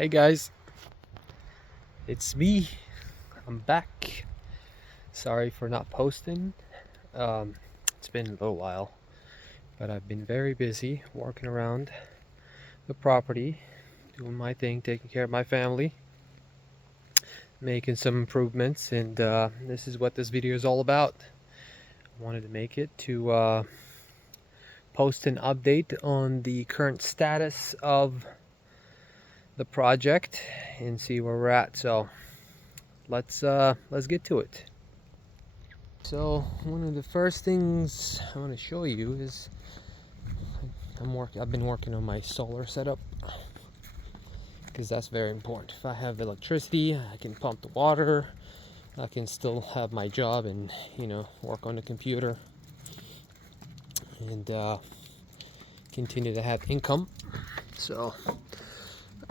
Hey guys, it's me. I'm back. Sorry for not posting. It's been a little while, but I've been very busy working around the property, doing my thing, taking care of my family, making some improvements, and this is what this video is all about. I wanted to make it to post an update on the current status of the project and see where we're at. So let's get to it. So one of the first things I want to show you is I've been working on my solar setup because that's very important. If I have electricity, I can pump the water, I can still have my job and work on the computer and continue to have income. So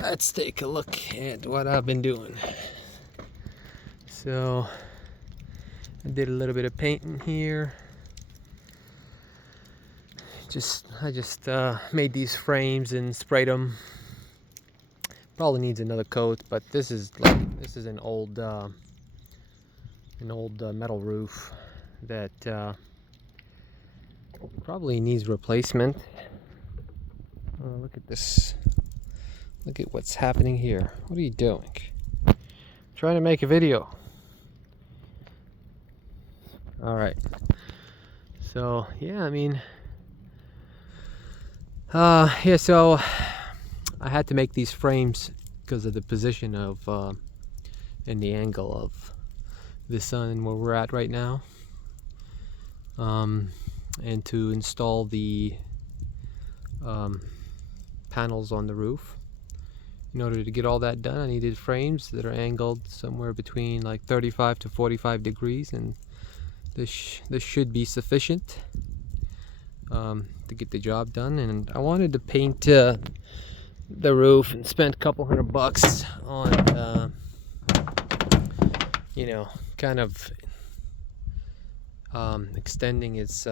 let's take a look at what I've been doing. So I did a little bit of painting here. I just made these frames and sprayed them. Probably needs another coat, but this is an old metal roof that probably needs replacement. Look at this. Look at what's happening here. What are you doing? I'm trying to make a video. All right. So yeah, I mean, so I had to make these frames because of the position of and the angle of the sun where we're at right now, and to install the panels on the roof. In order to get all that done, I needed frames that are angled somewhere between like 35 to 45 degrees, and this should be sufficient to get the job done. And I wanted to paint the roof and spent a couple $100 on kind of extending its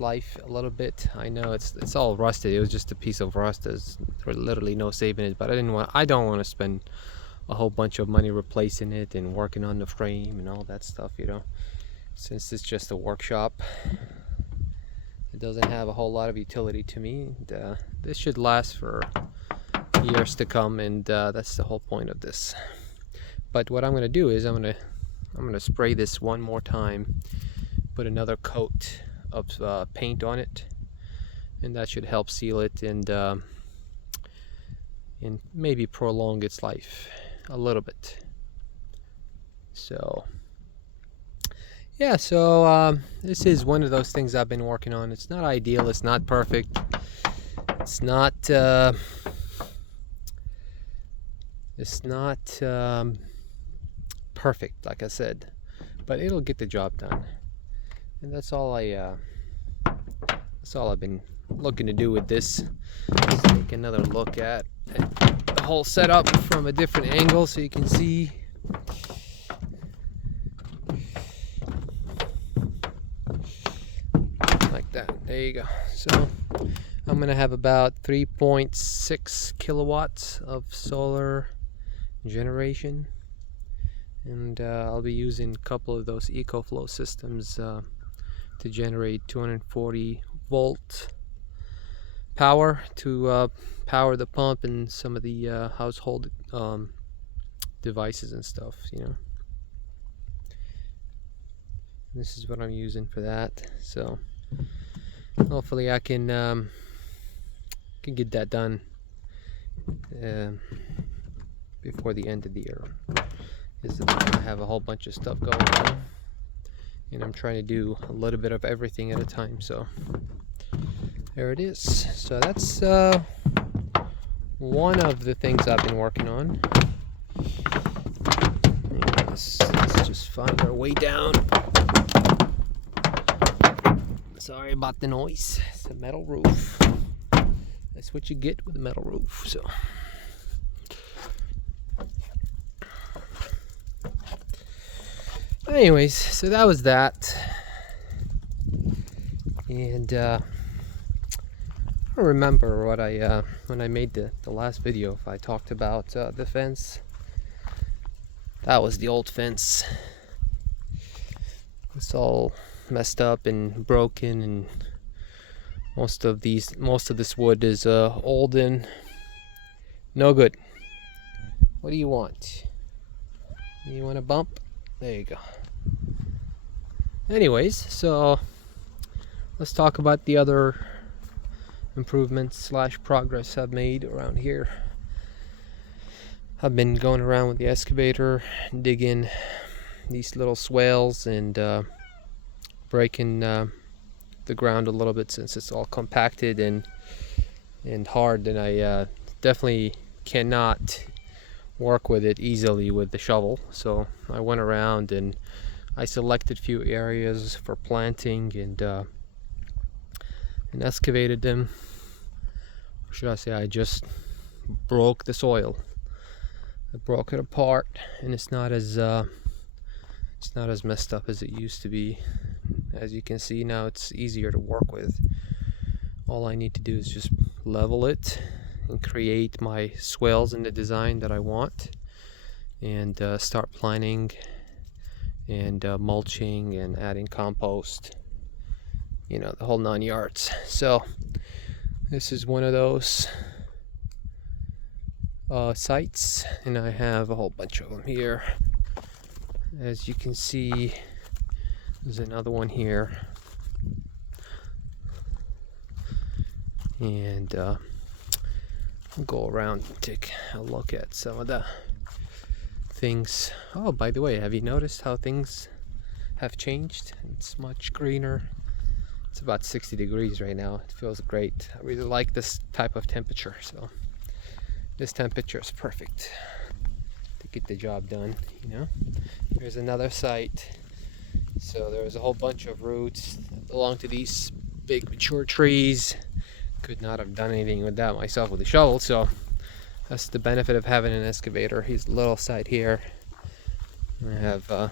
life a little bit. I know it's all rusted. It was just a piece of rust. There's literally no saving it, but I don't want to spend a whole bunch of money replacing it and working on the frame and all that stuff, since it's just a workshop. It doesn't have a whole lot of utility to me. This should last for years to come, and that's the whole point of this. But what I'm going to do is I'm going to spray this one more time, put another coat of paint on it, and that should help seal it and maybe prolong its life a little bit. So yeah, so this is one of those things I've been working on. It's not ideal, it's not perfect, it's not perfect, like I said, but it'll get the job done. And that's all I've been looking to do with this. Let's take another look at the whole setup from a different angle so you can see. Like that. There you go. So I'm gonna have about 3.6 kilowatts of solar generation, and I'll be using a couple of those EcoFlow systems to generate 240 volt power to power the pump and some of the household devices and stuff. This is what I'm using for that. So hopefully I can get that done before the end of the year. I have a whole bunch of stuff going on, and I'm trying to do a little bit of everything at a time. So there it is. So that's one of the things I've been working on. Let's just find our way down. Sorry about the noise. It's a metal roof. That's what you get with a metal roof. So anyways, so that was that. And don't remember what I when I made the last video, if I talked about the fence. That was the old fence. It's all messed up and broken, and most of this wood is old and no good. What do you want? You want a bump? There you go. Anyways, so let's talk about the other improvements / progress I've made around here. I've been going around with the excavator, digging these little swales and breaking the ground a little bit, since it's all compacted and hard, and I definitely cannot work with it easily with the shovel. So I went around and I selected a few areas for planting and excavated them. Or should I say, I just broke the soil. I broke it apart, and it's not as messed up as it used to be. As you can see now, it's easier to work with. All I need to do is just level it and create my swales in the design that I want, and start planting and mulching and adding compost, you know, the whole 9 yards. So this is one of those sites, and I have a whole bunch of them here. As you can see, there's another one here, and I'll go around and take a look at some of the things. Oh, by the way, have you noticed how things have changed? It's much greener. It's about 60 degrees right now. It feels great. I really like this type of temperature, so this temperature is perfect to get the job done, you know. Here's another site. So there was a whole bunch of roots that belong to these big mature trees. Could not have done anything with that myself with a shovel, so that's the benefit of having an excavator. Here's a little site here. I have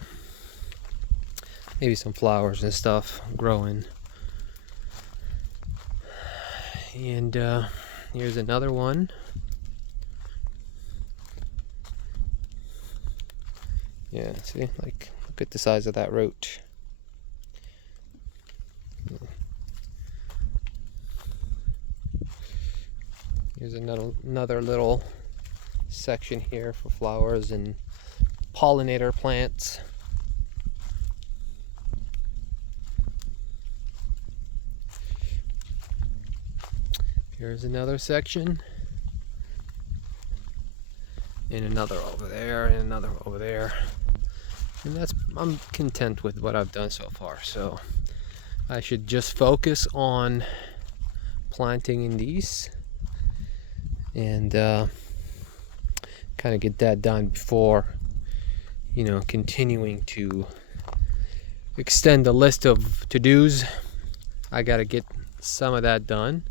maybe some flowers and stuff growing. And here's another one. Yeah, see, like, look at the size of that root. Here's another little section here for flowers and pollinator plants. Here's another section, and another over there, and another over there. And I'm content with what I've done so far. So I should just focus on planting in these and kind of get that done before, you know, continuing to extend the list of to-dos. I gotta get some of that done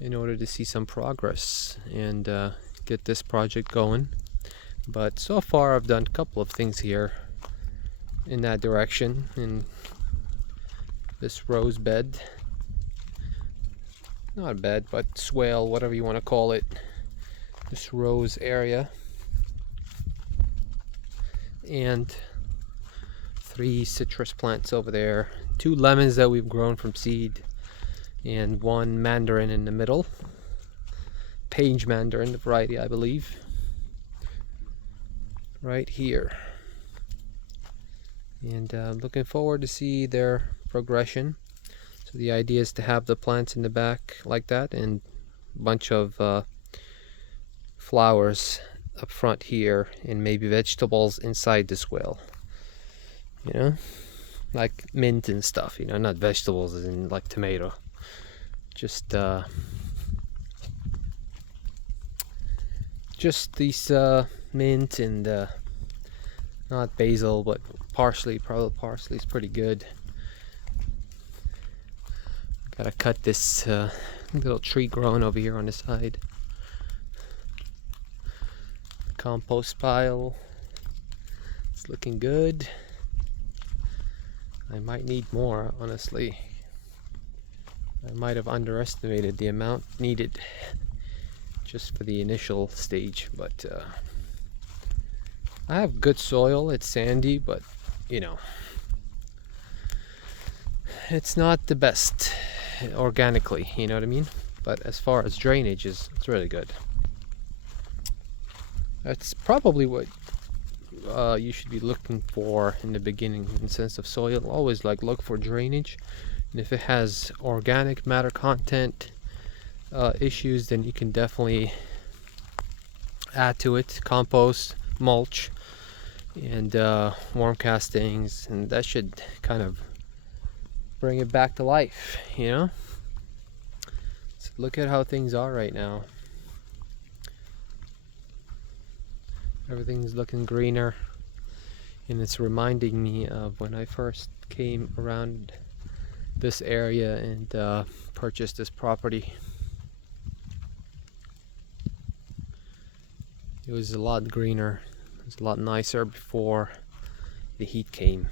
in order to see some progress and get this project going. But so far I've done a couple of things here in that direction, in this rose bed, not a bed but swale, whatever you want to call it, this rose area, and 3 citrus plants over there, 2 lemons that we've grown from seed, and 1 mandarin in the middle, Page mandarin, the variety, I believe, right here. And looking forward to see their progression. So the idea is to have the plants in the back like that, and a bunch of flowers up front here, and maybe vegetables inside the swale, you know, like mint and stuff, you know, not vegetables as in like tomato, just these mint and not basil, but parsley. Probably parsley is pretty good. Gotta cut this little tree growing over here on the side. Compost pile, it's looking good. I might need more, honestly. I might have underestimated the amount needed just for the initial stage, but I have good soil. It's sandy, but you know, it's not the best organically, you know what I mean? But as far as drainage is, it's really good. That's probably what you should be looking for in the beginning in the sense of soil. Always like look for drainage, and if it has organic matter content issues, then you can definitely add to it compost, mulch, and worm castings, and that should kind of bring it back to life, you know. So look at how things are right now. Everything's looking greener, and it's reminding me of when I first came around this area and purchased this property. It was a lot greener. It was a lot nicer before the heat came.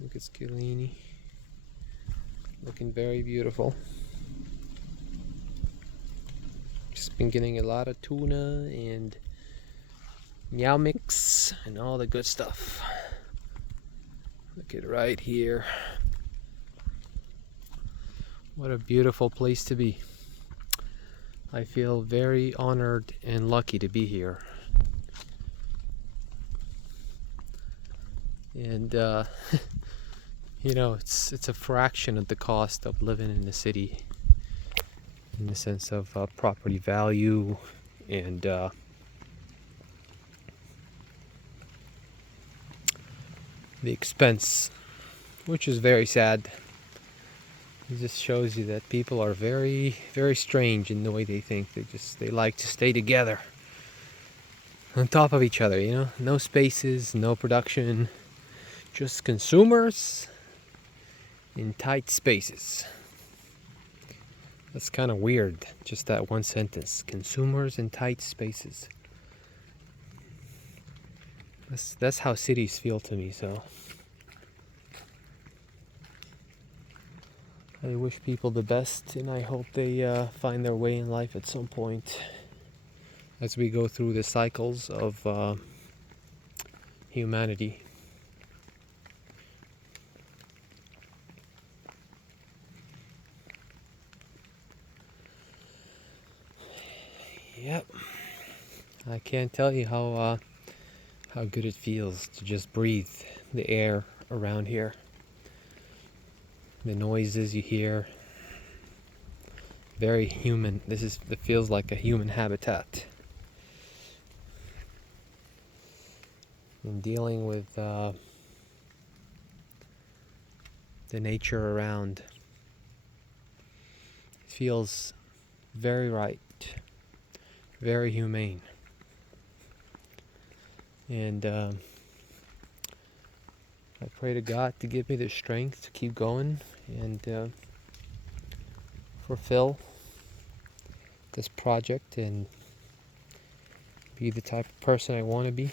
Look at Scalini, looking very beautiful. Just been getting a lot of tuna and meow mix and all the good stuff. Look at right here. What a beautiful place to be. I feel very honored and lucky to be here. And you know, it's a fraction of the cost of living in the city in the sense of property value and the expense, which is very sad. It just shows you that people are very, very strange in the way they think. They like to stay together on top of each other, you know? No spaces, no production, just consumers in tight spaces. That's kind of weird, just that one sentence. Consumers in tight spaces. That's how cities feel to me, so I wish people the best, and I hope they find their way in life at some point as we go through the cycles of humanity. Yep. I can't tell you how good it feels to just breathe the air around here. The noises you hear, very human. It feels like a human habitat. And dealing with the nature around, it feels very right, very humane. And I pray to God to give me the strength to keep going and fulfill this project and be the type of person I want to be.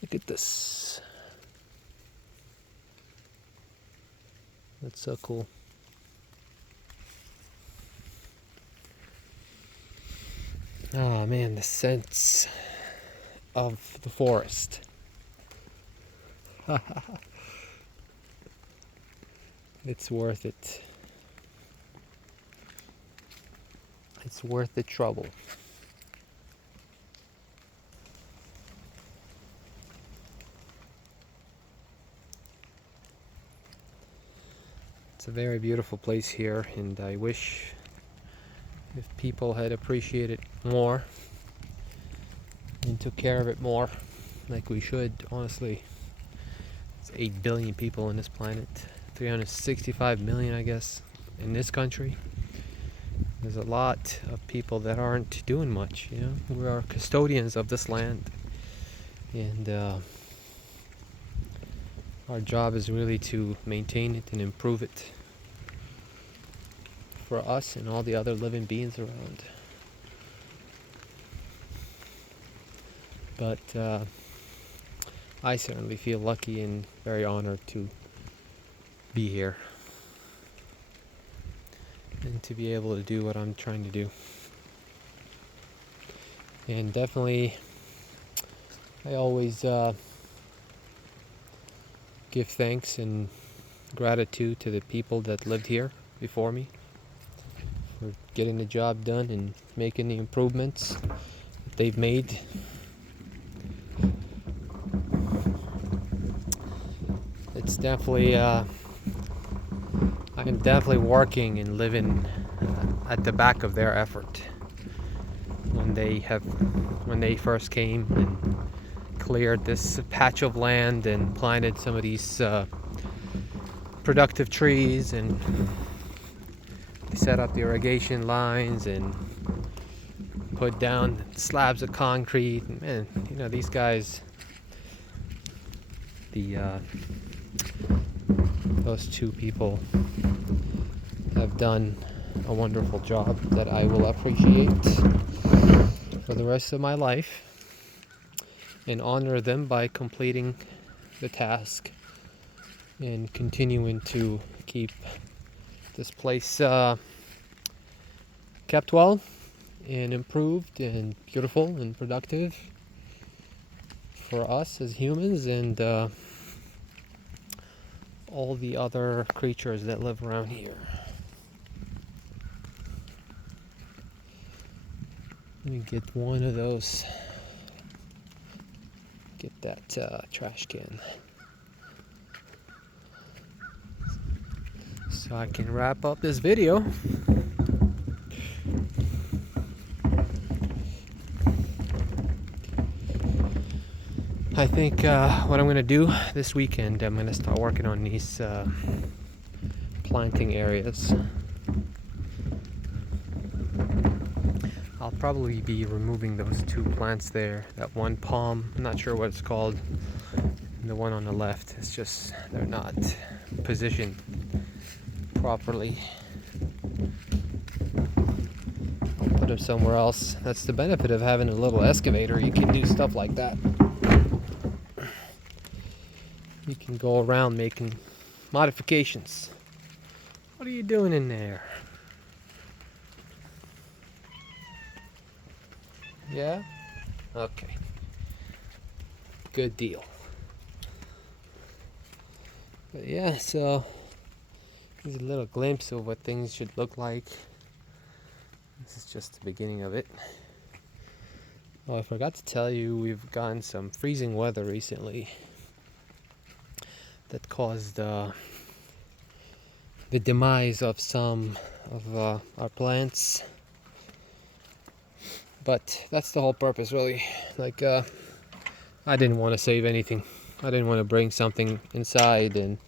Look at this. That's so cool. Oh man, the sense of the forest. It's worth it. It's worth the trouble. It's a very beautiful place here, and I wish if people had appreciated more and took care of it more, like we should, honestly. It's 8 billion people on this planet, 365 million, I guess, in this country. There's a lot of people that aren't doing much, you know. We are custodians of this land, and our job is really to maintain it and improve it for us and all the other living beings around. But I certainly feel lucky and very honored to be here and to be able to do what I'm trying to do. And definitely, I always give thanks and gratitude to the people that lived here before me for getting the job done and making the improvements that they've made. It's definitely, I am definitely working and living at the back of their effort. When they first came and cleared this patch of land and planted some of these productive trees, and they set up the irrigation lines and put down slabs of concrete. And man, you know, these guys, those two people have done a wonderful job that I will appreciate for the rest of my life and honor them by completing the task and continuing to keep this place kept well and improved and beautiful and productive for us as humans and all the other creatures that live around here. Let me get one of those. Get that trash can. So I can wrap up this video. I think what I'm going to do this weekend, I'm going to start working on these planting areas. I'll probably be removing those two plants there. That one palm, I'm not sure what it's called. And the one on the left, it's just, they're not positioned properly. I'll put them somewhere else. That's the benefit of having a little excavator. You can do stuff like that. You can go around making modifications. What are you doing in there? Yeah? Okay. Good deal. But yeah, so here's a little glimpse of what things should look like. This is just the beginning of it. Oh, I forgot to tell you, we've gotten some freezing weather recently that caused the demise of some of our plants. But that's the whole purpose, really. Like, I didn't want to save anything. I didn't want to bring something inside and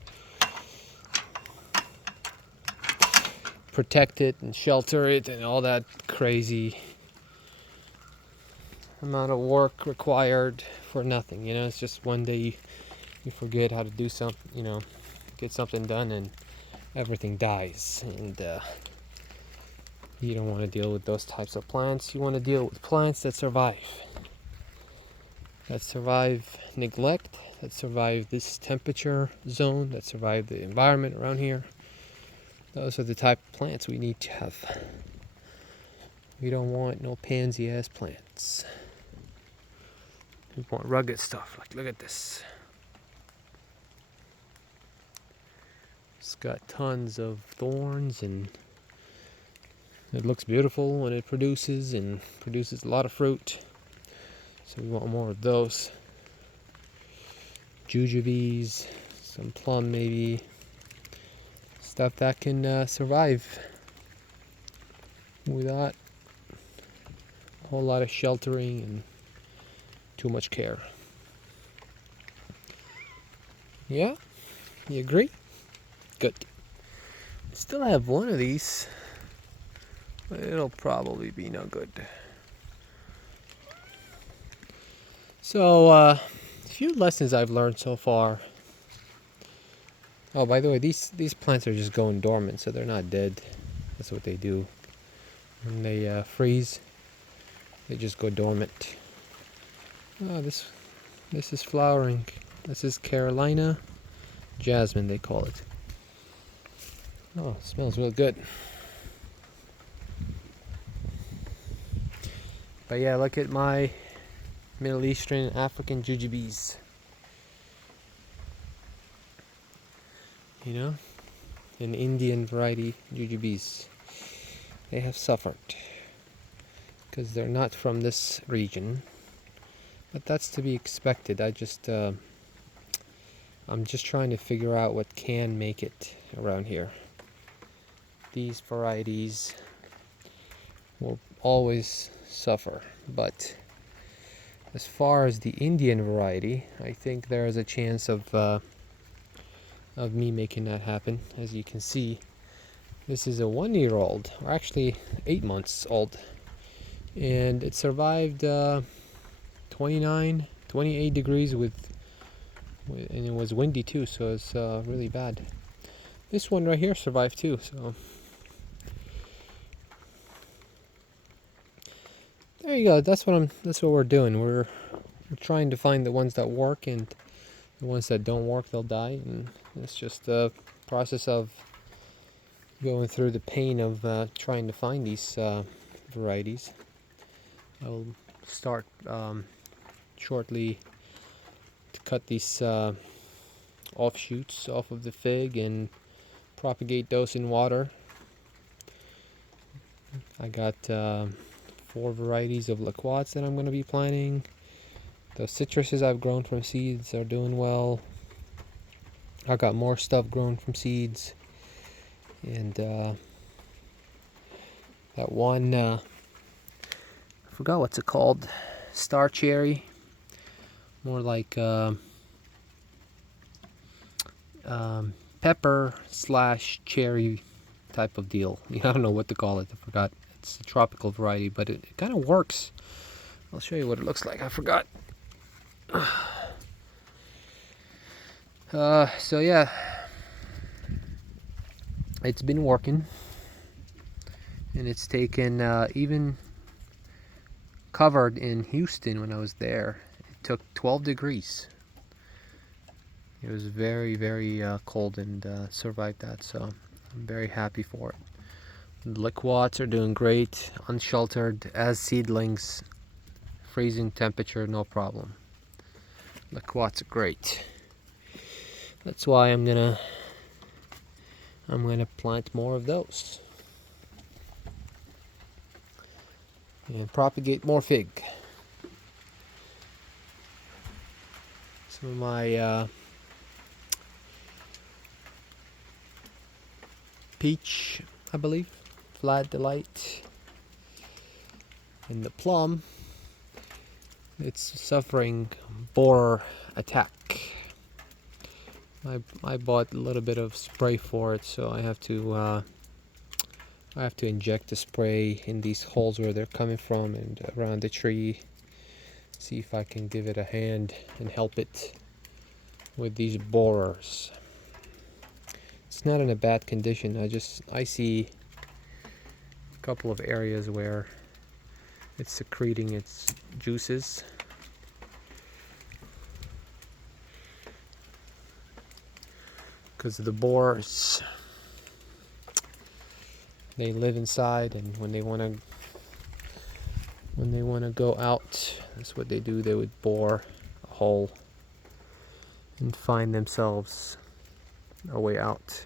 protect it and shelter it and all that crazy amount of work required for nothing. You know, it's just one day you forget how to do something, you know, get something done and everything dies. And you don't want to deal with those types of plants. You want to deal with plants that survive neglect, that survive this temperature zone, that survive the environment around here. Those are the type of plants we need to have. We don't want no pansy ass plants. We want rugged stuff. Like, look at this. It's got tons of thorns and it looks beautiful when it produces and produces a lot of fruit. So we want more of those. Jujubes, some plum maybe. Stuff that can survive without a whole lot of sheltering and too much care. Yeah? You agree? Good. I still have one of these. But it'll probably be no good. So, a few lessons I've learned so far. Oh, by the way, these plants are just going dormant, so they're not dead. That's what they do. When they freeze, they just go dormant. Oh, this is flowering. This is Carolina jasmine, they call it. Oh, it smells real good. But yeah, look at my Middle Eastern African jujubes. You know, an Indian variety jujubes. They have suffered because they're not from this region, but that's to be expected. I'm just trying to figure out what can make it around here. These varieties will always suffer, but as far as the Indian variety, I think there is a chance of me making that happen. As you can see, this is a 1-year-old, or actually 8 months old, and it survived 29, 28 degrees and it was windy too, so it's really bad. This one right here survived too, so there you go. That's what we're doing. We're trying to find the ones that work, and the ones that don't work, they'll die, and it's just a process of going through the pain of trying to find these varieties. I'll start shortly to cut these offshoots off of the fig and propagate those in water. I got 4 varieties of loquats that I'm going to be planting. The citruses I've grown from seeds are doing well. I got more stuff grown from seeds, and that one I forgot what's it called, star cherry, more like pepper / cherry type of deal. I don't know what to call it. I forgot. It's a tropical variety, but it kind of works. I'll show you what it looks like. I forgot. So yeah, it's been working, and it's taken even covered in Houston when I was there. It took 12 degrees. It was very, very cold, and survived that, so I'm very happy for it. The liquats are doing great, unsheltered as seedlings, freezing temperature, no problem. Liquats are great. That's why I'm gonna plant more of those and propagate more fig. Some of my peach, I believe, Flat Delight, and the plum, it's suffering borer attack. I bought a little bit of spray for it, so I have to inject the spray in these holes where they're coming from and around the tree. See if I can give it a hand and help it with these borers. It's not in a bad condition. I see a couple of areas where it's secreting its juices. Because the borers, they live inside, and when they want to go out, that's what they do. They would bore a hole and find themselves a way out.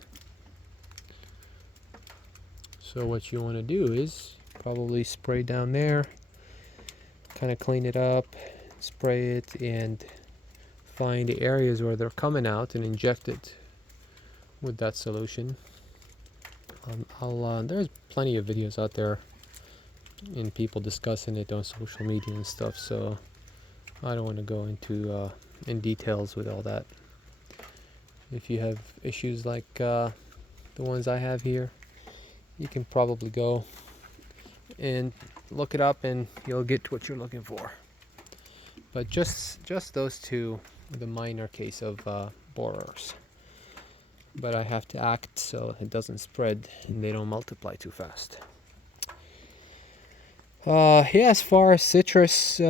So what you want to do is probably spray down there, kind of clean it up, spray it, and find the areas where they're coming out and inject it with that solution. There's plenty of videos out there and people discussing it on social media and stuff, so I don't want to go into in details with all that. If you have issues like the ones I have here, you can probably go and look it up and you'll get what you're looking for. But just those two, the minor case of borers. But I have to act so it doesn't spread and they don't multiply too fast. Yeah, as far as citrus,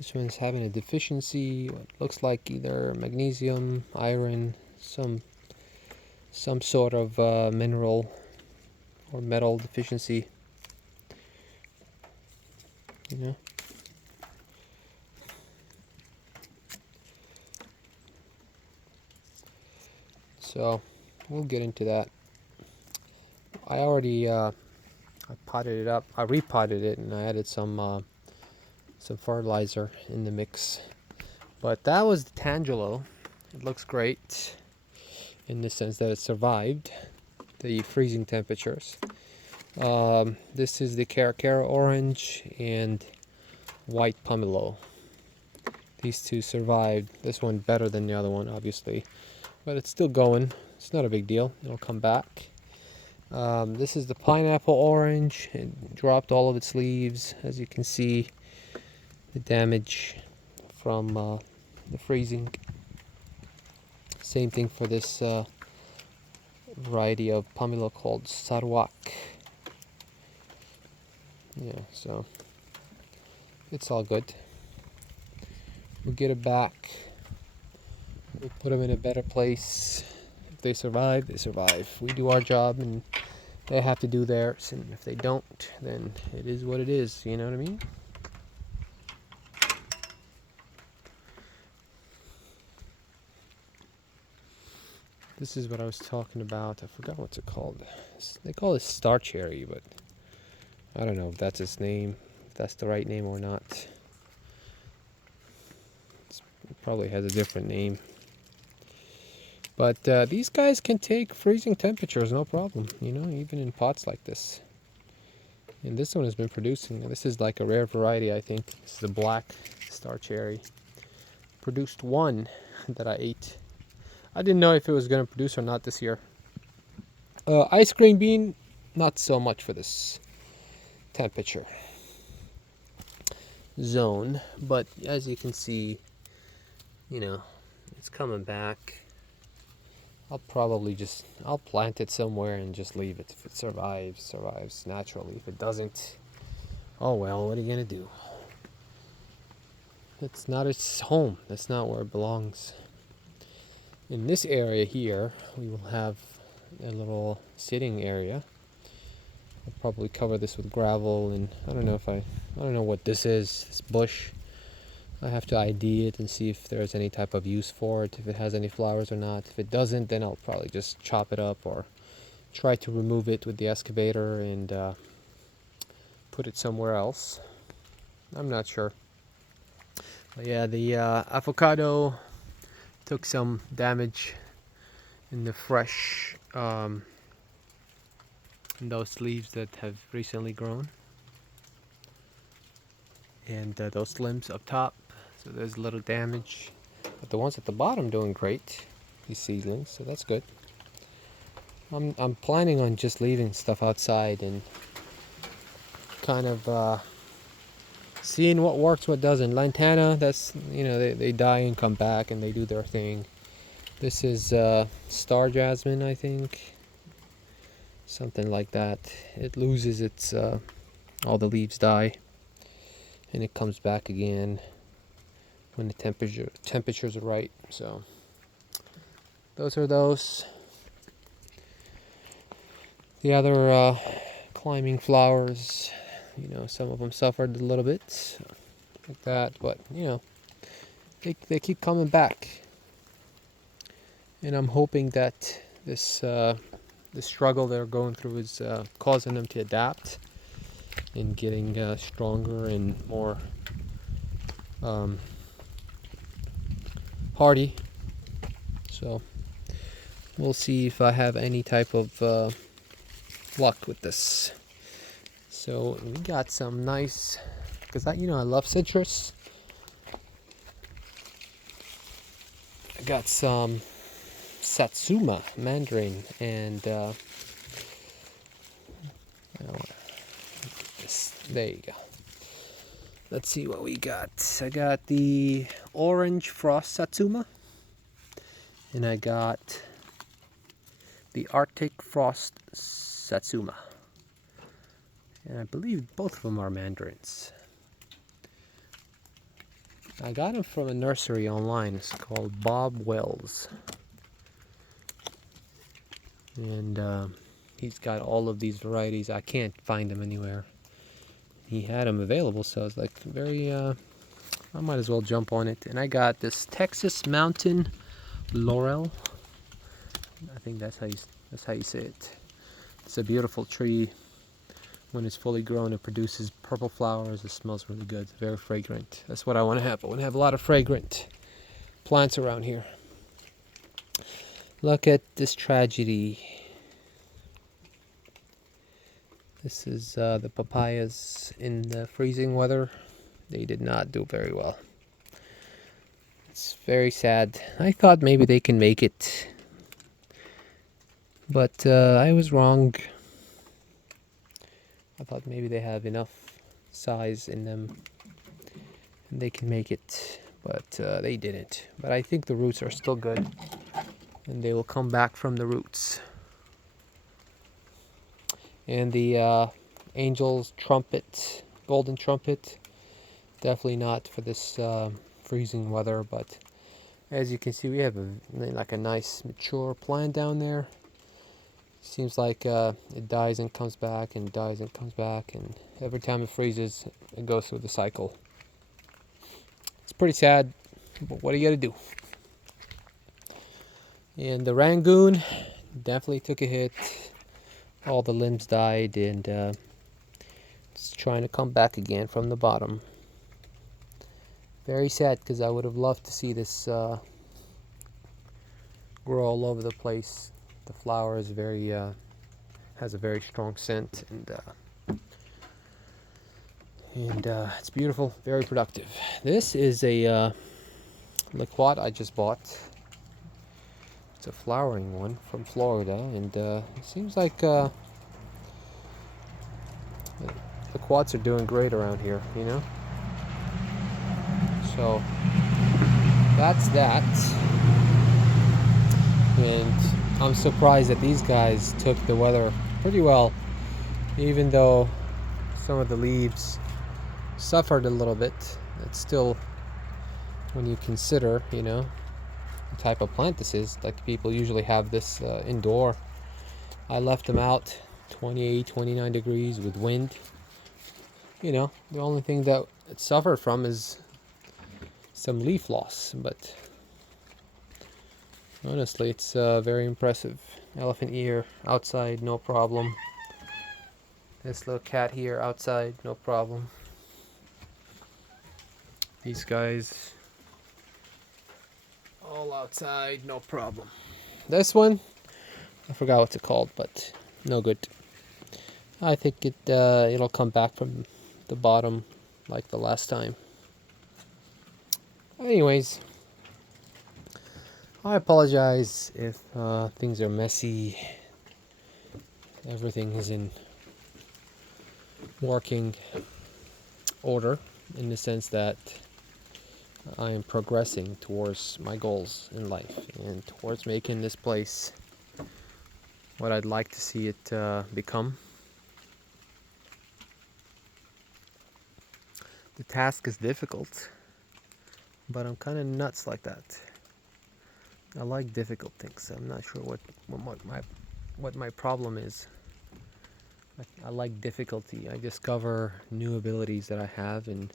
This one's having a deficiency. What looks like either magnesium, iron, some sort of mineral or metal deficiency. You know. So we'll get into that. I already I potted it up. I repotted it and I added some fertilizer in the mix. But that was the Tangelo. It looks great in the sense that it survived the freezing temperatures. This is the Caracara Orange and White Pomelo. These two survived. This one better than the other one, obviously. But it's still going. It's not a big deal. It'll come back. This is the Pineapple Orange. It dropped all of its leaves. As you can see, the damage from the freezing. Same thing for this variety of pomelo called Sarawak. Yeah, so it's all good. We'll get it back. We'll put them in a better place. If they survive, they survive. We do our job and they have to do theirs. And if they don't, then it is what it is. You know what I mean? This is what I was talking about. I forgot what's it called. They call it star cherry, but I don't know if that's its name, if that's the right name or not. It probably has a different name. But these guys can take freezing temperatures, no problem, you know, even in pots like this. And this one has been producing. This is like a rare variety, I think. This is a black star cherry. Produced one that I ate. I didn't know if it was going to produce or not this year. Ice cream bean, not so much for this temperature zone. But as you can see, you know, it's coming back. I'll plant it somewhere and just leave it. If it survives naturally. If it doesn't, oh well, what are you going to do? It's not its home. That's not where it belongs. In this area here, we will have a little sitting area. I'll probably cover this with gravel, and I don't know what this is, this bush. I have to ID it and see if there's any type of use for it, if it has any flowers or not. If it doesn't, then I'll probably just chop it up or try to remove it with the excavator and put it somewhere else. I'm not sure. But yeah, the avocado took some damage in the fresh in those leaves that have recently grown, and those limbs up top, so there's a little damage, but the ones at the bottom doing great, these seedlings, so that's good. I'm planning on just leaving stuff outside and kind of seeing what works, what doesn't. Lantana, that's, you know, they die and come back and they do their thing. This is star jasmine, I think, something like that. It loses its all the leaves die and it comes back again when the temperatures are right. So those are those. The other climbing flowers, you know, some of them suffered a little bit like that, but you know, they keep coming back. And I'm hoping that this the struggle they're going through is causing them to adapt and getting stronger and more hardy. So we'll see if I have any type of luck with this. So we got some nice, because I love citrus. I got some Satsuma mandarin and there you go. Let's see what we got. I got the orange frost Satsuma, and I got the Arctic frost Satsuma, and I believe both of them are mandarins. I got them from a nursery online. It's called Bob Wells. And he's got all of these varieties. I can't find them anywhere. He had them available, so I was like, I might as well jump on it. And I got this Texas Mountain Laurel. I think that's how you say it. It's a beautiful tree. When it's fully grown, it produces purple flowers. It smells really good. It's very fragrant. That's what I want to have. I want to have a lot of fragrant plants around here. Look at this tragedy. This is the papayas in the freezing weather. They did not do very well. It's very sad. I thought maybe they can make it, but I was wrong. I thought maybe they have enough size in them and they can make it, but they didn't. But I think the roots are still good and they will come back from the roots. And the Angel's Trumpet, Golden Trumpet, definitely not for this freezing weather, but as you can see, we have like a nice mature plant down there. Seems like it dies and comes back and dies and comes back, and every time it freezes, it goes through the cycle. It's pretty sad, but what are you gonna do? And the Rangoon definitely took a hit. All the limbs died, and it's trying to come back again from the bottom. Very sad, because I would have loved to see this grow all over the place. The flower is has a very strong scent, and it's beautiful, very productive. This is a liquat I just bought. It's a flowering one from Florida, and it seems like the liquats are doing great around here, you know. So that's that, and I'm surprised that these guys took the weather pretty well, even though some of the leaves suffered a little bit. It's still, when you consider, you know, the type of plant this is, like people usually have this indoor. I left them out 28, 29 degrees with wind. You know, the only thing that it suffered from is some leaf loss, but honestly, it's very impressive. Elephant ear outside, no problem. This little cat here outside, no problem. These guys all outside, no problem. This one, I forgot what's it called, but no good. I think it'll come back from the bottom like the last time. Anyways, I apologize if things are messy. Everything is in working order, in the sense that I am progressing towards my goals in life and towards making this place what I'd like to see it become. The task is difficult, but I'm kind of nuts like that. I like difficult things. I'm not sure what my problem is. I like difficulty. I discover new abilities that I have, and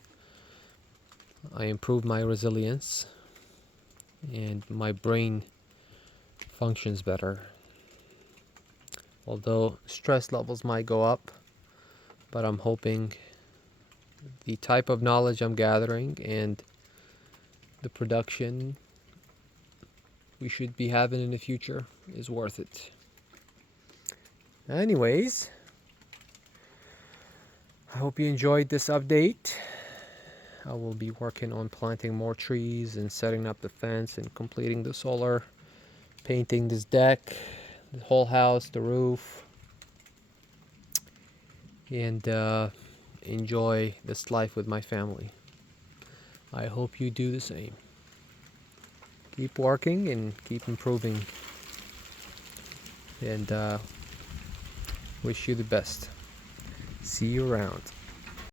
I improve my resilience, and my brain functions better. Although stress levels might go up, but I'm hoping the type of knowledge I'm gathering and the production we should be having in the future is worth it. Anyways, I hope you enjoyed this update. I will be working on planting more trees and setting up the fence and completing the solar, painting this deck, the whole house, the roof, and enjoy this life with my family. I hope you do the same. Keep working and keep improving, and wish you the best. See you around.